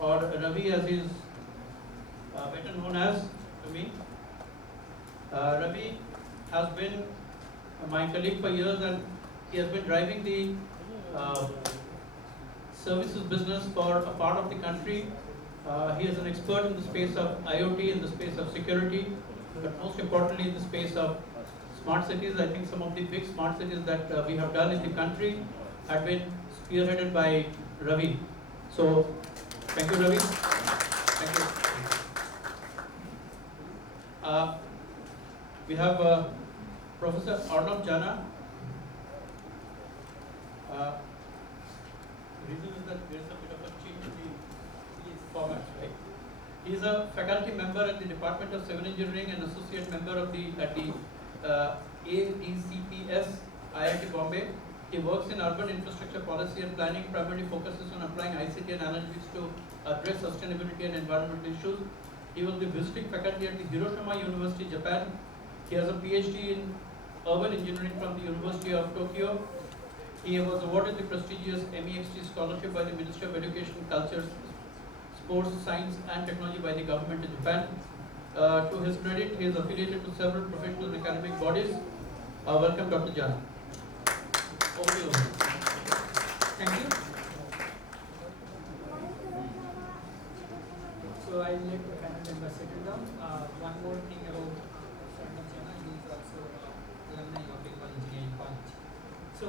or Ravi as he is better known as to me. Ravi has been my colleague for years, and he has been driving the services business for a part of the country. He is an expert in the space of IoT, in the space of security, but most importantly in the space of smart cities. I think some of the big smart cities that we have done in the country have been spearheaded by Ravi. So, thank you, Ravi. Thank you. We have Professor Arnab Jana. The reason is that there is a bit of a change in the format, right? He is a faculty member at the Department of Civil Engineering and associate member of the ADCPS, IIT Bombay. He works in urban infrastructure policy and planning, primarily focuses on applying ICT and analytics to address sustainability and environmental issues. He will be visiting faculty at the Hiroshima University, Japan. He has a PhD in urban engineering from the University of Tokyo. He was awarded the prestigious MEXT scholarship by the Ministry of Education, Culture, Sports, Science and Technology by the government of Japan. To his credit, he is affiliated to several professional and academic bodies. Welcome, Dr. Jana. Over to you. Thank you. So I'll let the panel members settle down. One more thing about Arnab Jana, he is also alumni of Bengal Engineering College. So,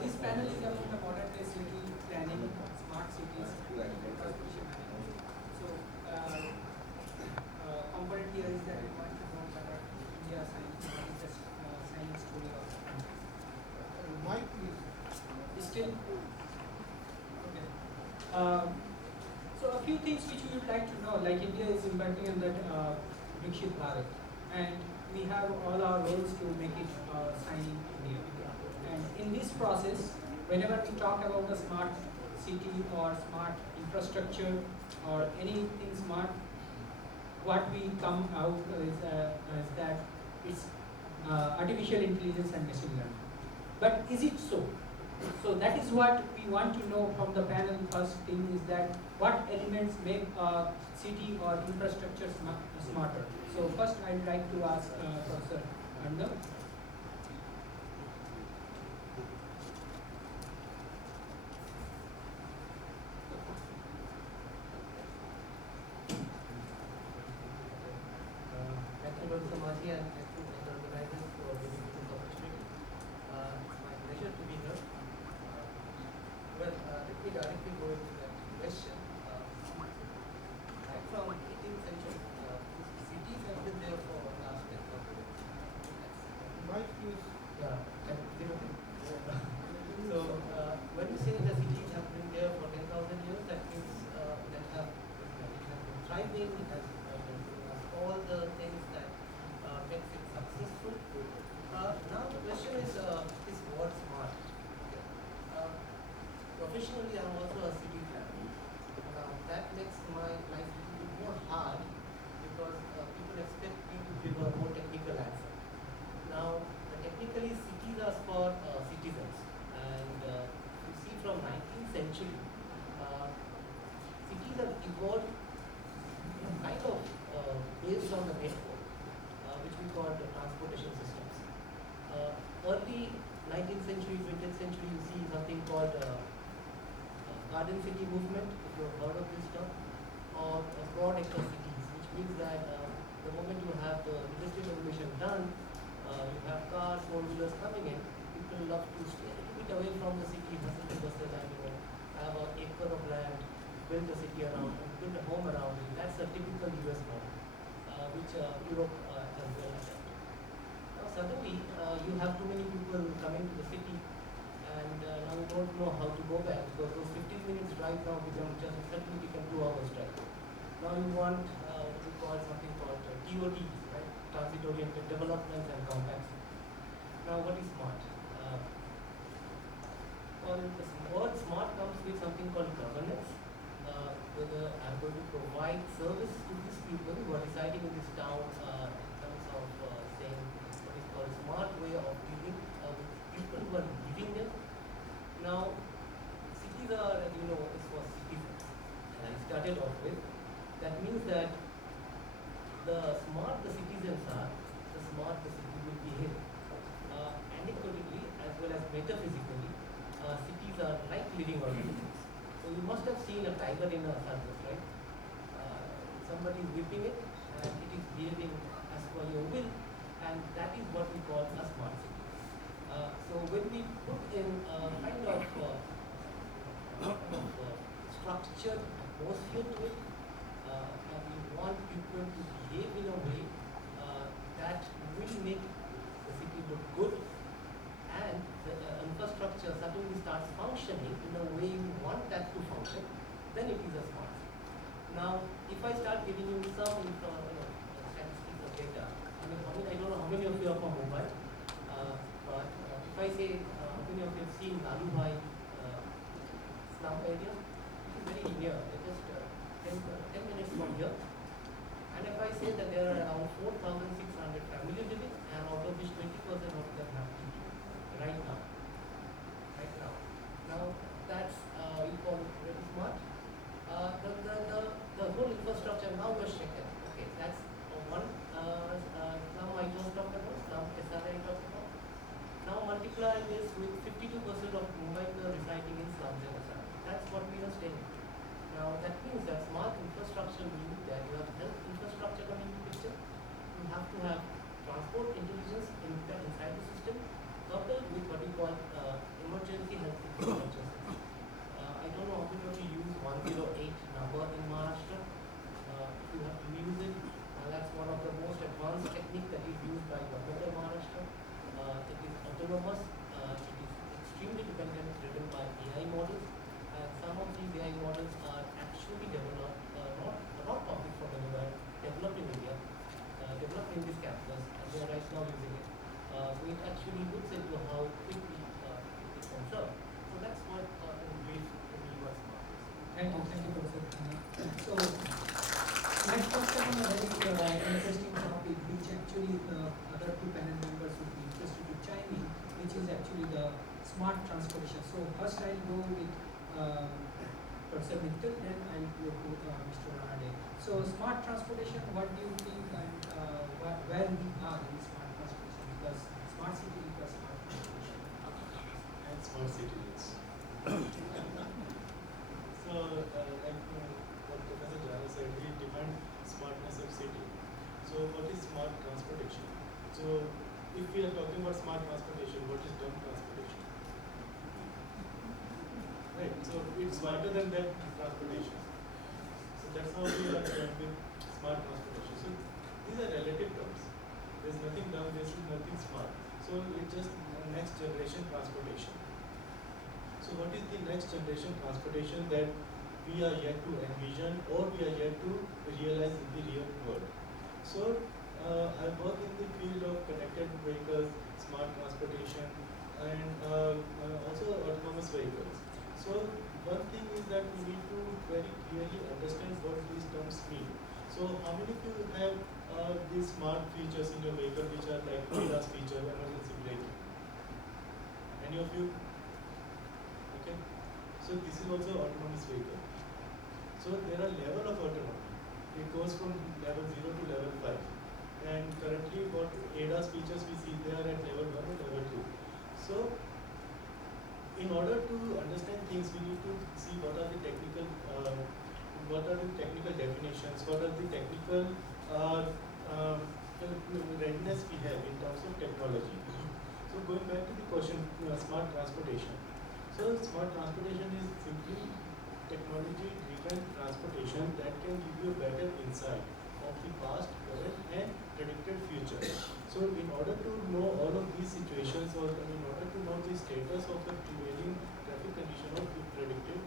this panel is about the modern day city planning, smart cities, transportation management. So, component here is that we want to know better India science, what is the science story of the country. Mic, please. Still, okay. So a few things which we would like to know, like India is embarking on that Vikshit Bharat, and we have all our roles to make it shining India. And in this process, whenever we talk about a smart city or smart infrastructure or anything smart, what we come out is that it's artificial intelligence and machine learning. But is it so? So that is what we want to know from the panel. First thing is that what elements make a city or infrastructure smarter. So first I'd like to ask Professor Arnab. Thank you, Dr. Maji, and thank you, the organizers, for giving me this opportunity. It's my pleasure to be here. Let me directly go into that question. Right from 18th century, cities have been there for the last 10,000 years. Mic, please. Yeah, so when you say the cities have been there for 10,000 years, that means that it has been thriving, it has been doing all the things that makes it successful. Now the question is what smart? Professionally, I am also a city planner. That makes my life a little bit more hard because people expect me to give a more technical answer. Now, technically, cities are for citizens, and you see from 19th century, cities have evolved kind of based on the network, which we call the transportation systems. Early 19th century, 20th century, you see something called Garden City movement, if you have heard of this term, or broad acre cities, which means that the moment you have the industrial revolution done, you have cars, four-wheelers coming in, people love to stay a little bit away from the city, hustle and bustle, and have an acre of land, build a city around, and build a home around it. That's a typical US model, which Europe has well adapted. Now suddenly, you have too many people coming to the city, and now we don't know how to go back because those 15 minutes drive now become just suddenly become 2 hours drive. Now you want what we call something called TOD, right? Transit-oriented development and compact. Now what is smart? Well, the word smart comes with something called governance. Whether I'm going to provide service to these people who are residing in this town in terms of saying what is called smart way of living with people who are living there, metaphysically, cities are like living organisms. So you must have seen a tiger in a circus, right? Somebody is whipping it and it is behaving as per your will, and that is what we call a smart city. So when we put in a kind of structured atmosphere to it, and we want people to behave in a way that will make the city look good, and the infrastructure suddenly starts functioning in a way you want that to function, then it is a smart city. Now, if I start giving you some statistics or data, I don't know how many of you are from Mumbai, but if I say how many of you have seen Lalubhai slum area, it is very near, just 10 minutes from here. And if I say that there are around 4,600 families living, and out of which 20% of them have TV right now. Now that's we call it very smart. The whole infrastructure now was shaken. Okay, that's one slum I just talked about, slum SRI talked about. Now multiply this with 52% of Mumbai residing in slums and SRI. That's what we are saying. Now that means that smart infrastructure means that you have health infrastructure coming into picture. You have to have transport intelligence inside the system, coupled with what we call emergency health infrastructure. I don't know how many of you use 108 number in Maharashtra. If you have to use it, that's one of the most advanced technique that is used by government of Maharashtra. It is autonomous. It is extremely dependent, driven by AI models. And some of these AI models are actually developed, not copied from anywhere, developed in India, developed in this campus, and they are right now using it. So it actually looks into how quickly it can serve. So that's what in brief really was smart. Thank you, Professor. So next question on a very interesting topic, which actually the other two panel members would be interested to chime in, which is actually the smart transportation. So first I'll go with Professor Mittal, then I'll go to Mr. Ranade. So smart transportation, what do you think, and where we are in smart transportation? Because smart city equals smart transportation. And smart city is. So, like what Professor Jana said, we define smartness of city. So, what is smart transportation? So, if we are talking about smart transportation, what is dumb transportation? Right. So, it's smarter than that transportation. So, that's how we are dealing with smart transportation. So, these are relative terms. There's nothing dumb, there's nothing smart. So, it's just next generation transportation. So what is the next generation transportation that we are yet to envision or we are yet to realize in the real world? So I work in the field of connected vehicles, smart transportation, and also autonomous vehicles. So one thing is that we need to very clearly understand what these terms mean. So how many of you have these smart features in your vehicle which are like ADAS feature, emergency braking? Any of you? Okay. So this is also autonomous vehicle. So there are level of autonomy. It goes from level 0 to level 5. And currently what ADAS features we see, they are at level 1 and level 2. So in order to understand things, we need to see what are the technical definitions, what are the technical readiness we have in terms of technology. So going back to the question, smart transportation. So smart transportation is simply technology-driven transportation that can give you a better insight of the past, present, and predicted future. So in order to know all of these situations, or in order to know the status of the prevailing traffic condition or predicted,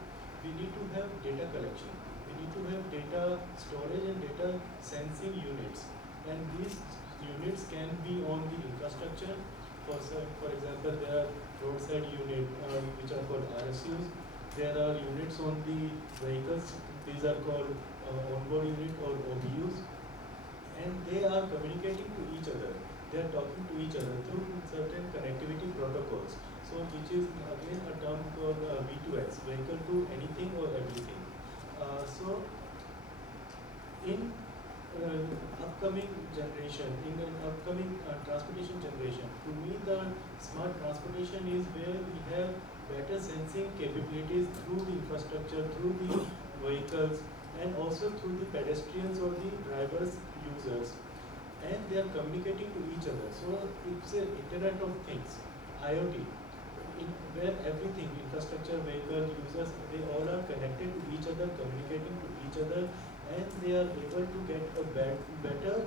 we need to have data collection. We need to have data storage and data sensing units. And these units can be on the infrastructure. For example, there are roadside units which are called RSUs. There are units on the vehicles. These are called onboard unit or OBUs. And they are communicating to each other. They are talking to each other through certain connectivity protocols. So which is again a term called V2X, vehicle to anything or everything. So in upcoming generation, in an upcoming transportation generation, to me the smart transportation is where we have better sensing capabilities through the infrastructure, through the vehicles, and also through the pedestrians or the drivers, users, and they are communicating to each other. So it's an Internet of Things, IoT, where everything, infrastructure, vehicle, users, they all are connected to each other, communicating to each other, and they are able to get a better